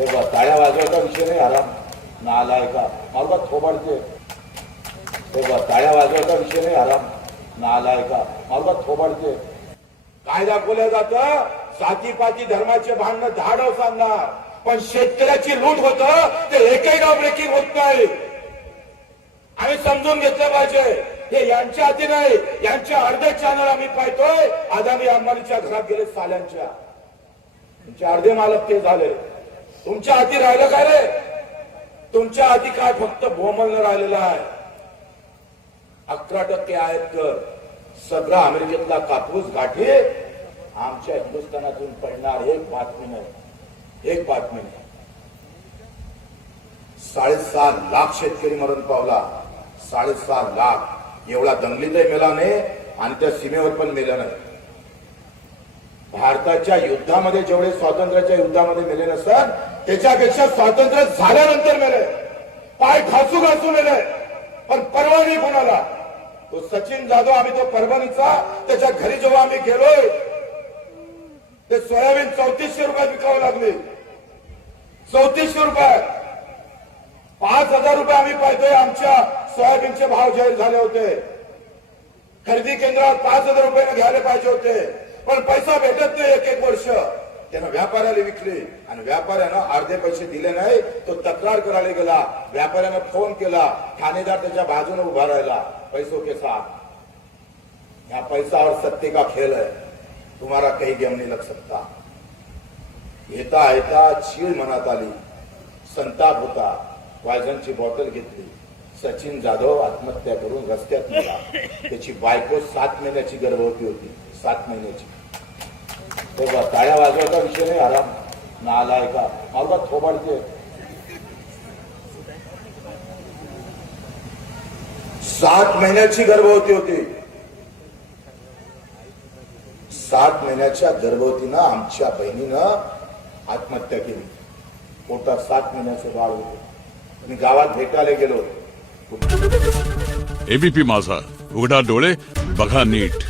तेव्हा टाळ्या वाजवायचा विषय नाही आराम नालाय का मला थोबाडते तेव्हा टाळ्या वाजवायचा विषय नाही आराम नालाय का मला थोबाडते काय दाखवलं जातं जातीपाती धर्माचे भांडणं धाडव सांगणार पण शेतकऱ्याची लूट होतं ते एकही गाव ब्रेकिंग होत नाही आम्ही समजून घेतलं पाहिजे हे यांच्या हाती नाही यांच्या अर्धे चॅनल आम्ही पाहतोय अदानी अंबानीच्या घरात गेले साल्यांच्या तुमचे अर्धे मालक ते झाले तुमच्या हाती राहिलं काय रे तुमच्या हाती काय फक्त भोमलनं राहिलेलं आहे 11% आयात कर सगळा अमेरिकेतला कापूस गाठी आमच्या हिंदुस्थानातून पडणार एक बातमी नाही 7.5 लाख शेतकरी मरण पावला 7.5 लाख एवढा दंगलीतही मेला नाही आणि त्या सीमेवर पण मेला नाही भारताच्या युद्धामध्ये जेवढे स्वातंत्र्याच्या युद्धामध्ये मेले नसतात त्याच्यापेक्षा स्वातंत्र्य झाल्यानंतर मेले पाय घासू घासू मेले पण परवा नाही कोणाला तो सचिन जाधव आम्ही तो परभणीचा त्याच्या घरी जेव्हा आम्ही गेलोय ते सोयाबीन 3400 रुपयात विकावं लागले 3400 रुपये 5,000 रुपये आम्ही पाहतोय आमच्या सोयाबीनचे भाव जाहीर झाले होते खरेदी केंद्रात 5,000 रुपयाने घ्यायला पाहिजे होते पण पैसा भेटत नाही एक वर्ष त्यानं व्यापाऱ्याला विकले आणि व्यापाऱ्यानं अर्धे पैसे दिले नाही तो तक्रार करायला गेला व्यापाऱ्यानं फोन केला ठाणेदार त्याच्या बाजूने उभा राहिला पैसों के साथ यहाँ पैसा और सत्ते का खेल है तुम्हारा कहीं गेम नहीं लग सकता येता येता चीड मनात आली संताप होता वायझनची बॉटल घेतली सचिन जाधव आत्महत्या करून रस्त्यात गेला त्याची बायको 7 महिन्याची गर्भवती होती 7 महिन्याची तेव्हा टाळ्या वाजवायचा विषय नाही आराम नालाय का मला थोबाडते 7 महिन्याची गर्भवती होती 7 महिन्याच्या गर्भवतीनं आमच्या बहिणीनं आत्महत्या केली पोटात 7 महिन्याचं बाळ होते मी गावात भेटायला गेलो एबीपी माझा उघडा डोळे बघा नीट.